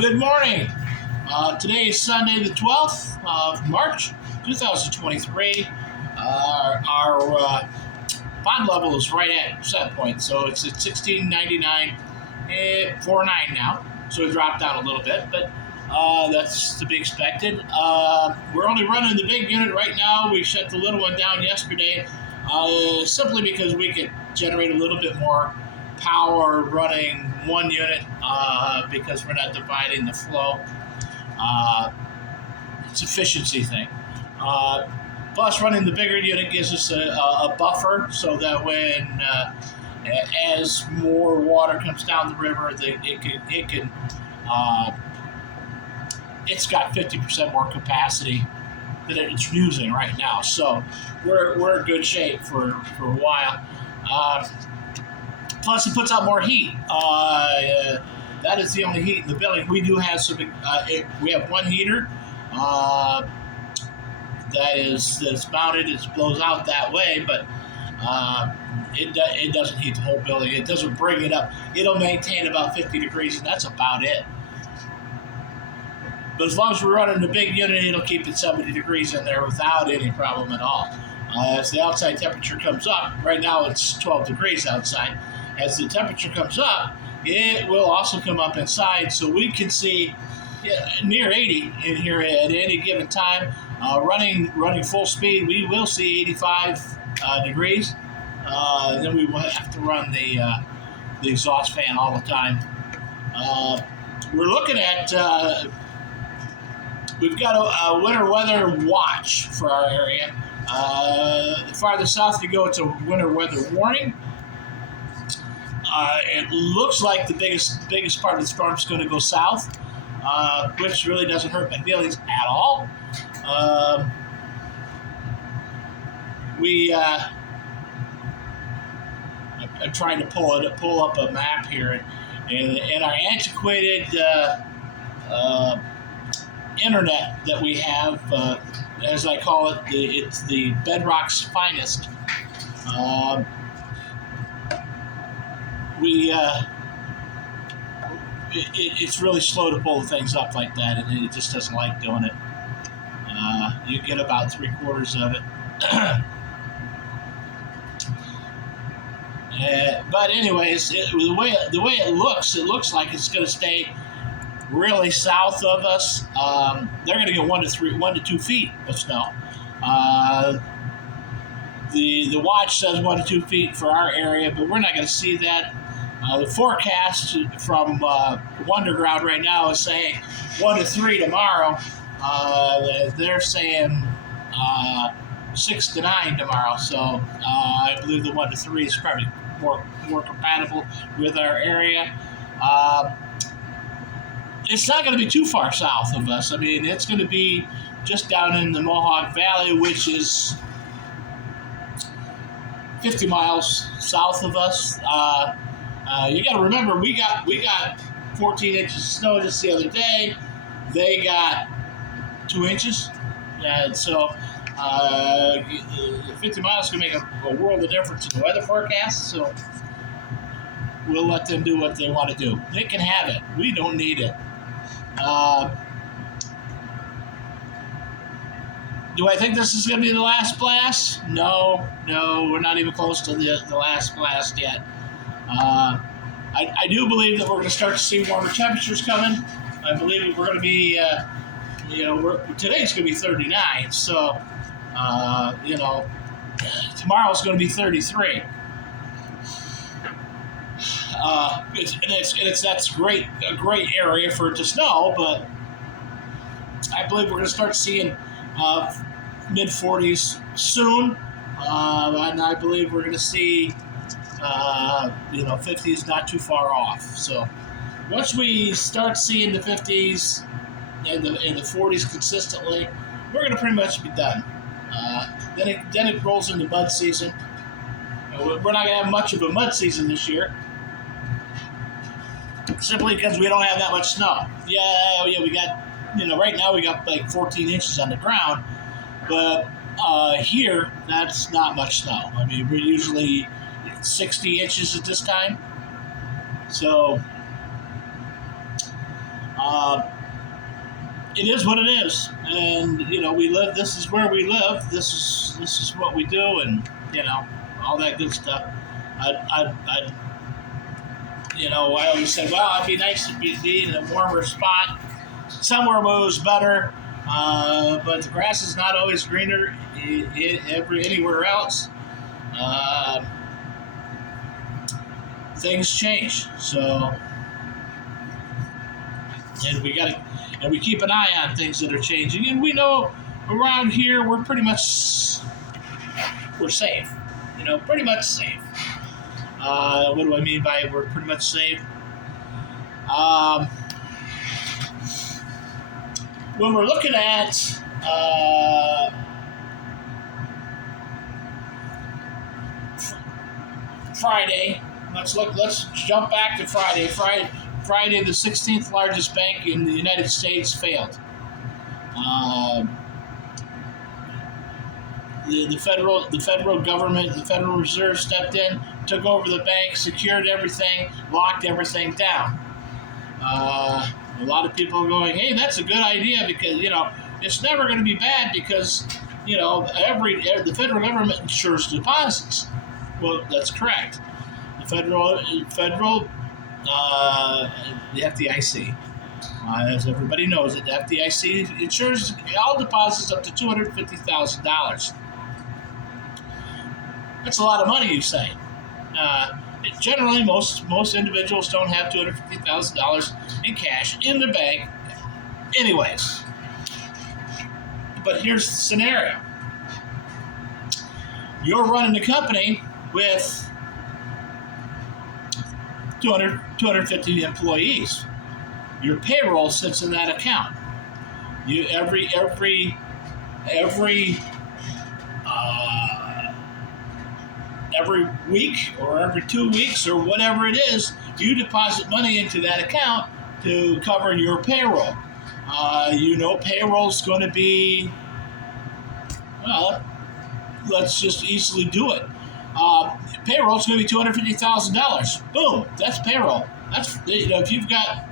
Good morning. Today is Sunday, the 12th of March, 2023. Our bond level is right at set point, so it's at 1699.49 now. So it dropped down a little bit, but that's to be expected. We're only running the big unit right now. We shut the little one down yesterday simply because we could generate a little bit more power running one unit because we're not dividing the flow. It's efficiency thing. Plus, running the bigger unit gives us a buffer so that when as more water comes down the river, it's got 50% more capacity than it's using right now. So we're in good shape for a while. Plus, it puts out more heat. That is the only heat in the building. We do have some. We have one heater that's mounted. It blows out that way, but it doesn't heat the whole building. It doesn't bring it up. It'll maintain about 50 degrees, and that's about it. But as long as we're running the big unit, it'll keep it 70 degrees in there without any problem at all. As the outside temperature comes up, right now it's 12 degrees outside. As the temperature comes up, it will also come up inside, so we can see near 80 in here at any given time. Running full speed, we will see 85 degrees. Then we will have to run the exhaust fan all the time. We're looking at we've got a winter weather watch for our area. The farther south you go, it's a winter weather warning. It looks like the biggest part of the storm is going to go south, which really doesn't hurt my feelings at all. I'm trying to pull up a map here, and our antiquated internet that we have, as I call it, it's the Bedrock's finest. It's really slow to pull things up like that, and it just doesn't like doing it. You get about 3/4 of it. But anyways, the way it looks like it's going to stay really south of us. They're going to get 1 to 2 feet of snow. The watch says 1 to 2 feet for our area, but we're not going to see that. The forecast from Wonderground right now is saying 1 to 3 tomorrow. They're saying 6 to 9 tomorrow. So I believe the 1 to 3 is probably more compatible with our area. It's not going to be too far south of us. I mean, it's going to be just down in the Mohawk Valley, which is 50 miles south of us. You got to remember, we got 14 inches of snow just the other day. They got 2 inches, and so 50 miles can make a world of difference in the weather forecast. So we'll let them do what they want to do. They can have it. We don't need it. Do I think this is going to be the last blast? No, we're not even close to the last blast yet. I do believe that we're going to start to see warmer temperatures coming. I believe we're going to be, today's going to be 39, so, tomorrow's going to be 33. That's great, a great area for it to snow, but I believe we're going to start seeing mid 40s soon, and I believe we're going to see 50s not too far off. So once we start seeing the 50s and the 40s consistently, we're going to pretty much be done. Then it rolls into mud season. We're not going to have much of a mud season this year, simply because we don't have that much snow. Yeah, we got, right now we got like 14 inches on the ground, but here, that's not much snow. I mean, we're usually 60 inches at this time. So it is what it is, and we live. This is where we live. This is what we do, and all that good stuff. I always said, well, it'd be nice to be in a warmer spot, somewhere where it was better, but the grass is not always greener anywhere else. Things change, so, and we keep an eye on things that are changing, and we know around here we're safe, pretty much safe. What do I mean by we're pretty much safe? When we're looking at Friday, let's jump back to Friday. Friday, the 16th largest bank in the United States failed. The federal government, the Federal Reserve stepped in, took over the bank, secured everything, locked everything down. A lot of people are going, hey, that's a good idea because it's never going to be bad because the federal government insures deposits. Well, that's correct. The FDIC. As everybody knows, the FDIC insures all deposits up to $250,000. That's a lot of money, you say. Generally, most individuals don't have $250,000 in cash in the bank, anyways. But here's the scenario: you're running the company with 250 employees. Your payroll sits in that account. You every week or every 2 weeks or whatever it is, you deposit money into that account to cover your payroll. Payroll's going to be, well, let's just easily do it. Payroll's going to be $250,000. Boom, that's payroll. That's if you've got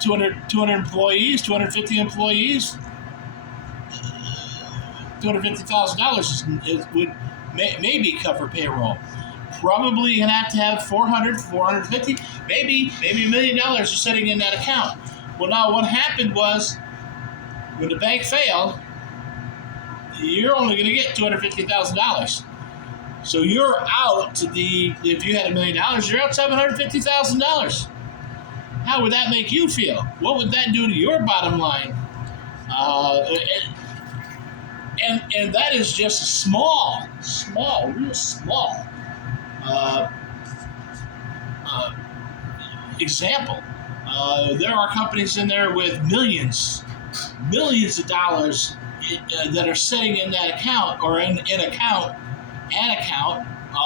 200 employees, 250 employees, $250,000 would maybe cover payroll. Probably you're going to have 400, 450, maybe $1 million are sitting in that account. Well, now what happened was when the bank failed, you're only going to get $250,000. So you're out if you had $1 million, you're out $750,000. How would that make you feel? What would that do to your bottom line? And that is just a real small example. There are companies in there with millions of dollars that are sitting in that account or an account.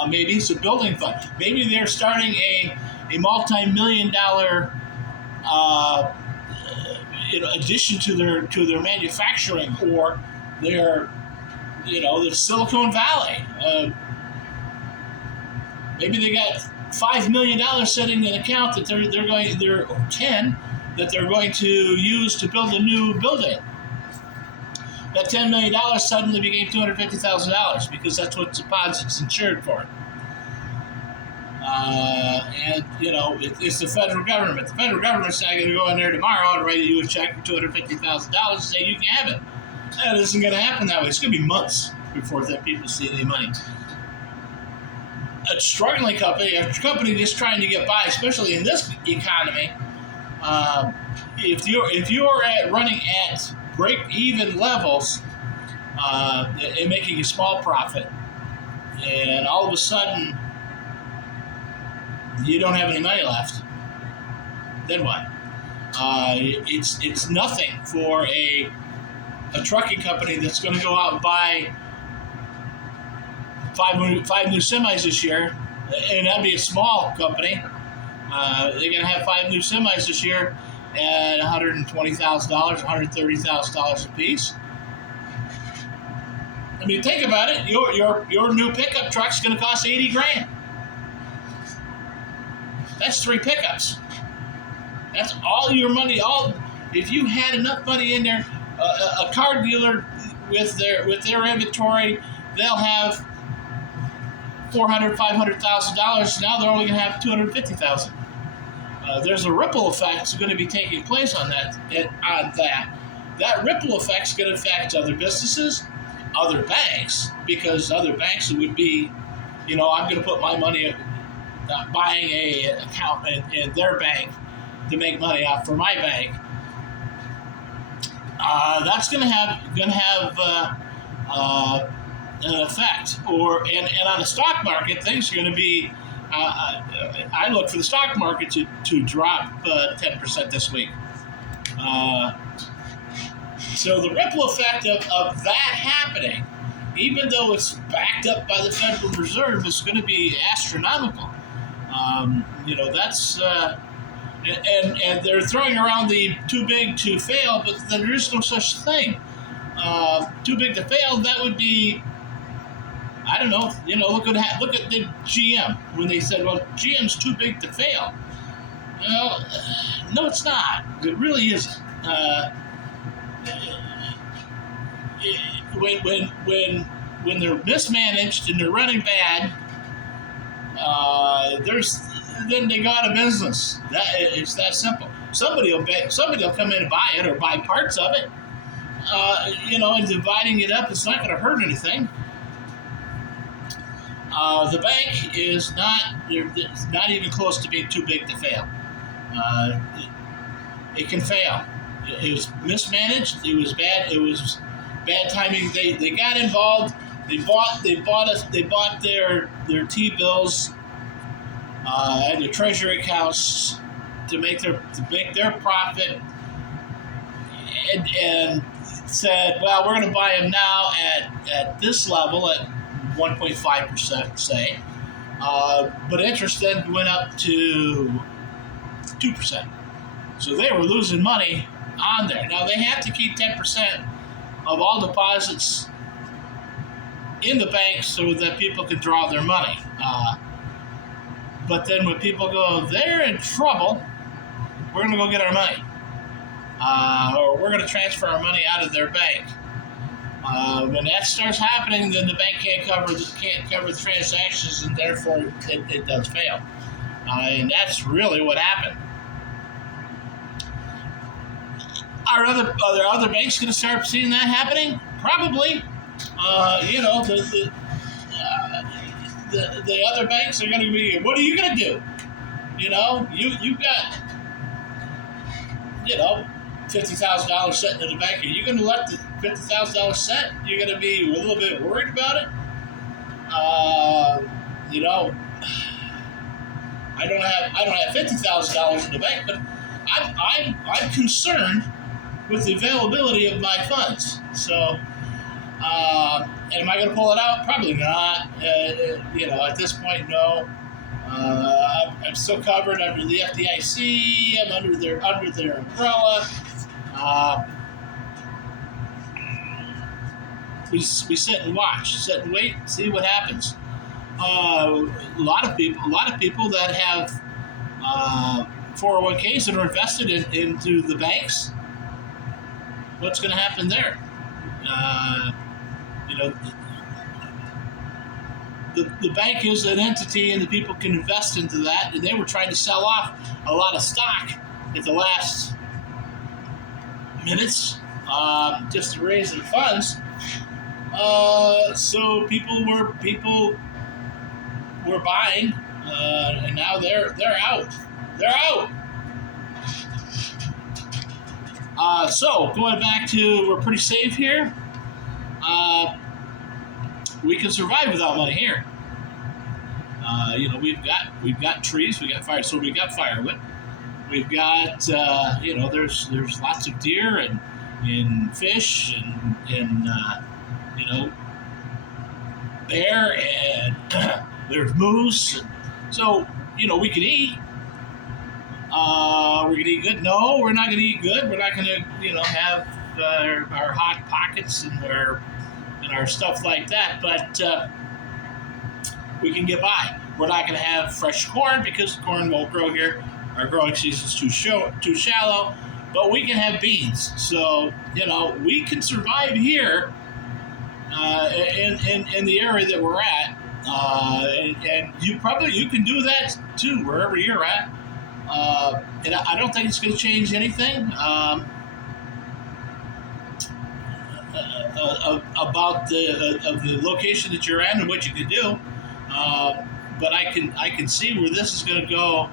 Maybe it's a building fund. Maybe they're starting a multi-million-dollar addition to their manufacturing, or their the Silicon Valley. Maybe they got $5 million sitting in an account that they're 10 that they're going to use to build a new building. That $10 million suddenly became $250,000 because that's what deposit's insured for. It's the federal government. The federal government's not going to go in there tomorrow and write you a check for $250,000 and say you can have it. That isn't going to happen that way. It's going to be months before that people see any money. A struggling company, a company just trying to get by, especially in this economy, if you're running at break-even levels and making a small profit, and all of a sudden you don't have any money left, then what? It's nothing for a trucking company that's going to go out and buy five new semis this year, and that'd be a small company. They're going to have 5 new semis this year at $120,000, $130,000 a piece. I mean, think about it. Your new pickup truck's going to cost $80,000. That's 3 pickups. That's all your money. if you had enough money in there, a car dealer with their inventory, they'll have $400,000-$500,000. Now they're only going to have $250,000. There's a ripple effect that's going to be taking place on that. That ripple effect is going to affect other businesses, other banks, because other banks would be, I'm going to put my money buying a account in their bank to make money off for my bank. That's going to have an effect. And on the stock market, things are going to be. I look for the stock market to drop 10% this week. So the ripple effect of that happening, even though it's backed up by the Federal Reserve, is going to be astronomical. That's and they're throwing around the too big to fail, but there is no such thing. Too big to fail, that would be, I don't know. Look at the GM when they said, "Well, GM's too big to fail." Well, no, it's not. It really isn't. When they're mismanaged and they're running bad, then they go out of business. It's that simple. Somebody will come in and buy it or buy parts of it. And dividing it up, it's not going to hurt anything. The bank is not even close to being too big to fail. It can fail. It was mismanaged. It was bad. It was bad timing. They got involved. They bought their T-bills and their treasury accounts to make their profit, and said, well, we're going to buy them now at this level at 1.5%, say, but interest then went up to 2%. So they were losing money on there. Now they have to keep 10% of all deposits in the bank so that people can draw their money. But then when people go, they're in trouble, we're going to go get our money. Or we're going to transfer our money out of their bank. When that starts happening, then the bank can't cover the transactions, and therefore it does fail. And that's really what happened. Are other banks going to start seeing that happening? Probably. The other banks are going to be. What are you going to do? You've got $50,000 sitting in the bank. Are you going to let the $50,000 set? You're going to be a little bit worried about it. I don't have $50,000 in the bank, but I'm concerned with the availability of my funds. So, and am I going to pull it out? Probably not. At this point, no. I'm still covered under the FDIC. I'm under their umbrella. We sit and watch, sit and wait, see what happens. A lot of people that have 401ks that are invested into the banks. What's going to happen there? The bank is an entity, and the people can invest into that. And they were trying to sell off a lot of stock at the last minutes just to raise their funds. So people were buying, and now they're out. They're out. So going back to, we're pretty safe here. We can survive without money here. We've got trees, we got fire, so we got firewood. We've got there's lots of deer and fish and bear, and there's moose. So we can eat. We're gonna eat good. No, we're not gonna eat good. We're not gonna have our hot pockets and our stuff like that. But we can get by. We're not going to have fresh corn because corn won't grow here. Our growing season's too shallow. but we can have beans. So we can survive here in the area that we're at, and you can do that too wherever you're at. And I don't think it's going to change anything. About the location that you're in and what you can do. But I can see where this is going to go.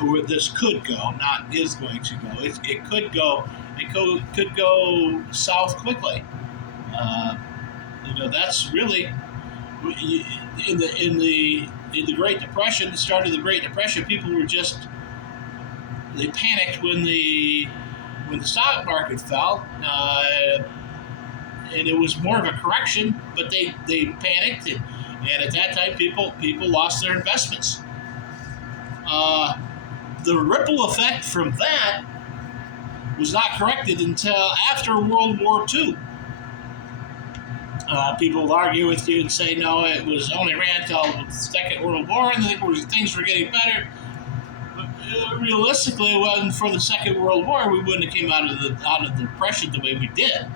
Where this could go, not is going to go. It could go. Could go south quickly. That's really in the Great Depression. The start of the Great Depression, people were they panicked when the stock market fell, and it was more of a correction. But they panicked, and at that time, people lost their investments. The ripple effect from that was not corrected until after World War II. People will argue with you and say, no, it was only ran until the Second World War, and things were getting better. But realistically, it wasn't for the Second World War, we wouldn't have came out of the Depression the way we did.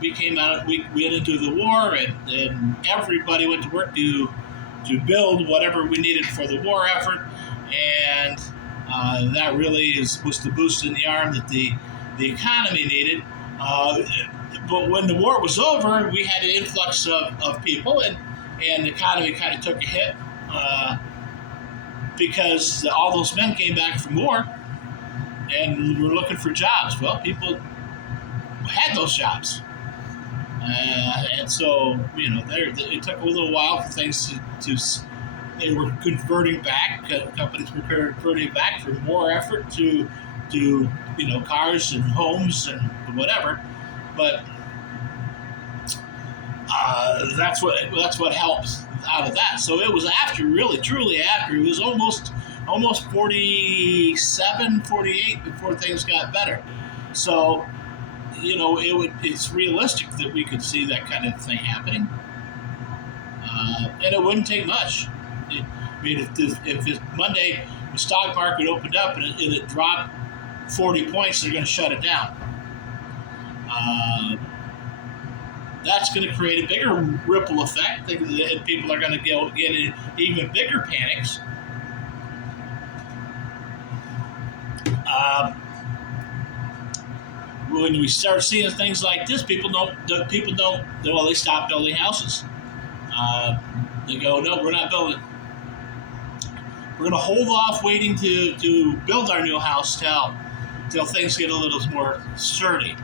We came out, we went into the war, and everybody went to work to build whatever we needed for the war effort, and that really was the boost in the arm that the economy needed. But when the war was over, we had an influx of people, and the economy kind of took a hit because all those men came back from war and were looking for jobs. Well, people had those jobs. And so, it took a little while for things to they were converting back. Companies were converting back from war effort to cars and homes and whatever. But that's what helps out of that. So it was truly after. It was almost 47, 48 before things got better. So, it's realistic that we could see that kind of thing happening. And it wouldn't take much. If Monday the stock market opened up and it dropped 40 points, they're going to shut it down. That's going to create a bigger ripple effect, and people are going to get in even bigger panics. When we start seeing things like this, people don't. Well, they stop building houses. They go, no, we're not building. We're going to hold off waiting to build our new house till things get a little more sturdy.